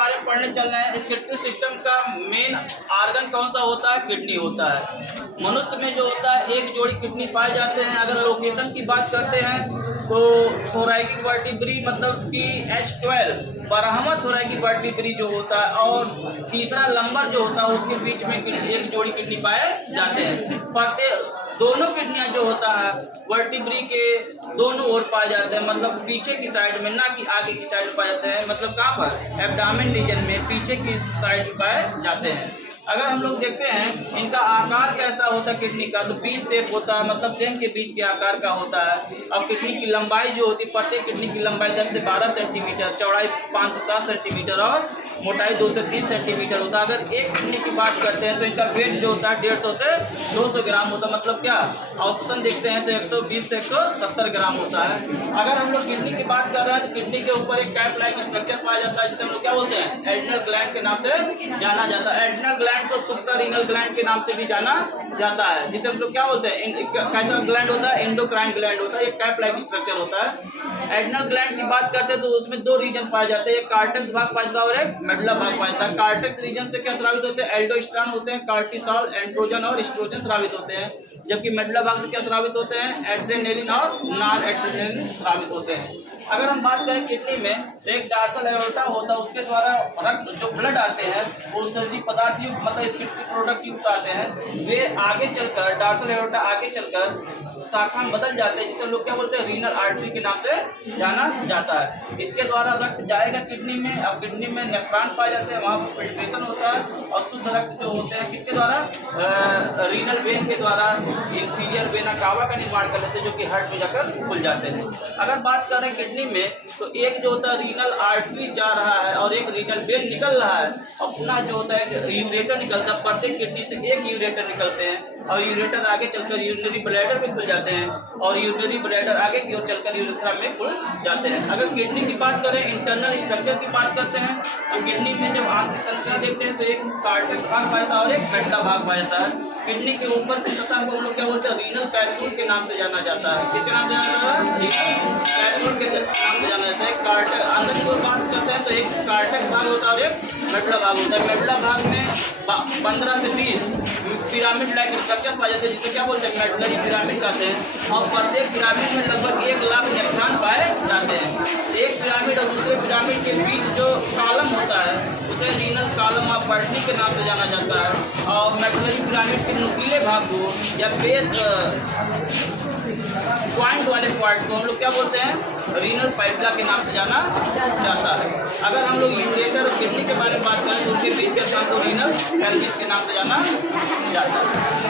बारे में पढ़ने चल रहे हैं। स्केलेटल सिस्टम का मेन आर्गन कौन सा होता है? किडनी होता है। मनुष्य में जो होता है एक जोड़ी किडनी पाए जाते हैं। अगर लोकेशन की बात करते हैं तो थोरैकिक वर्टिब्री मतलब कि H12 12वां थोरैकिक वर्टिब्री जो होता है और तीसरा लंबर जो होता है उसके बीच में एक जोड़ी किडनी पाए जाते हैं। दोनों किडनियां जो होता है वर्टिब्री के दोनों ओर पाए जाते हैं, मतलब पीछे की साइड में, ना कि आगे की साइड में पाए जाते हैं। मतलब कहाँ पर? एब्डामेन रीजन में पीछे की साइड में पाए जाते हैं। अगर हम लोग देखते हैं इनका आकार कैसा होता है किडनी का, तो बीच शेप होता है, मतलब सेम के बीच के आकार का होता है। अब किडनी की लंबाई जो होती है, प्रत्येक किडनी की लंबाई 10 से 12 सेंटीमीटर, चौड़ाई 5 से 7 सेंटीमीटर और मोटाई 2 से 3 सेंटीमीटर होता है। अगर एक किडनी की बात करते हैं तो इनका वेट जो होता है 150 से 200 ग्राम होता है। मतलब क्या औसतन देखते हैं तो 120 से 170 ग्राम होता है। अगर हम लोग किडनी की बात कर रहे हैं तो किडनी के ऊपर एक कैप लाइक स्ट्रक्चर पाया जाता है जिसे हम लोग क्या बोलते हैं? एड्रिनल ग्लैंड के नाम से जाना जाता है। एड्रिनल ग्लैंड को सुप्रारीनल ग्लैंड के नाम से भी जाना जाता है, जिसे हम लोग क्या बोलते हैं? कैसा ग्लैंड होता है? एंडोक्राइन ग्लैंड होता है। एक कैप लाइक स्ट्रक्चर होता है। एड्रिनल ग्लैंड की बात करते हैं तो उसमें दो रीजन पाए जाते हैं, एक कार्टेक्स भाग पाया जाता है और एक मेडुला भाग पाया जाता है। कार्टेक्स रीजन से क्या स्रावित होते हैं? एल्डोस्टेरॉन होते हैं, कार्टिसोल, एंड्रोजन और एस्ट्रोजन स्रावित होते हैं। जबकि मेडुला भाग से क्या स्रावित होते हैं? एड्रेनालिन और नॉन एड्रेनालिन स्रावित होते हैं। अगर हम बात करें किडनी में तो एक डार्सल एओर्टा होता है, उसके द्वारा रक्त जो ब्लड आते हैं वो उत्सर्जित पदार्थ युक्त मतलब स्किन प्रोडक्ट युक्त आते हैं, वे आगे चलकर डार्सल एओर्टा आगे चलकर शाखा में बदल जाते हैं, जिसे लोग क्या बोलते हैं? रीनल आर्टरी के नाम से जाना जाता है। इसके द्वारा रक्त जाएगा किडनी में। अब किडनी में नेफ्रॉन पाए जाते हैं, वहाँ पर फिल्ट्रेशन होता है और शुद्ध रक्त जो होते हैं किसके द्वारा? रीनल वेन के द्वारा इंफीरियर वेना कावा का निर्माण कर लेते हैं, जो कि हार्ट में जाकर खुल जाते हैं। अगर बात करें किडनी में तो एक जो होता है रीनल आर्टरी जा रहा है और एक रीनल वेन निकल रहा है। अपना जो होता है यूरेटर निकलता है, प्रत्येक किडनी से एक यूरेटर निकलते हैं और यूरेटर आगे चलकर यूरिनरी ब्लैडर में खुल जाते हैं और यूरिनरी ब्लैडर आगे की ओर चलकर यूरेथ्रा में खुल जाते हैं। अगर किडनी की बात करें, इंटरनल स्ट्रक्चर की बात करते हैं तो किडनी में जब आंतरिक संरचना देखते हैं तो एक कार्टेक्स भाग पाया जाता है और एक मेडुला भाग पाया जाता है। किडनी के ऊपर की सतह को हम लोग क्या बोलते हैं? रीनल कैप्सूल के नाम से जाना जाता है। किसके नाम से जाना जाता है? रीनल कैप्सूल के नाम से जाना जाता है। अंदर की ओर बात करते हैं तो एक कार्टेक्स भाग होता है और एक मेडुला भाग होता है। मेडुला भाग में 15 से 20 पिरामिड लाइक स्ट्रक्चर पाए जाते हैं, जिसे क्या बोलते हैं? मेडुलरी पिरामिड कहते हैं। और प्रत्येक पिरामिड में लगभग 1 लाख नेफ्रॉन पाए जाते हैं। एक पिरामिड और दूसरे पिरामिड के बीच जो कॉलम होता है उसे रीनल कॉलम ऑफ बर्टनी के नाम से जाना जाता है। और मेडुलरी पिरामिड के नुकीले भाग को या बेस पॉइंट वाले पॉइंट को हम लोग क्या बोलते हैं? रीनल पाइपला के नाम से जाना जाता है। अगर हम लोग यूरेटर और किडनी के बारे में बात करें तो उनके बीच के स्थान को रीनल पेल्विस के नाम से जाना जाता है।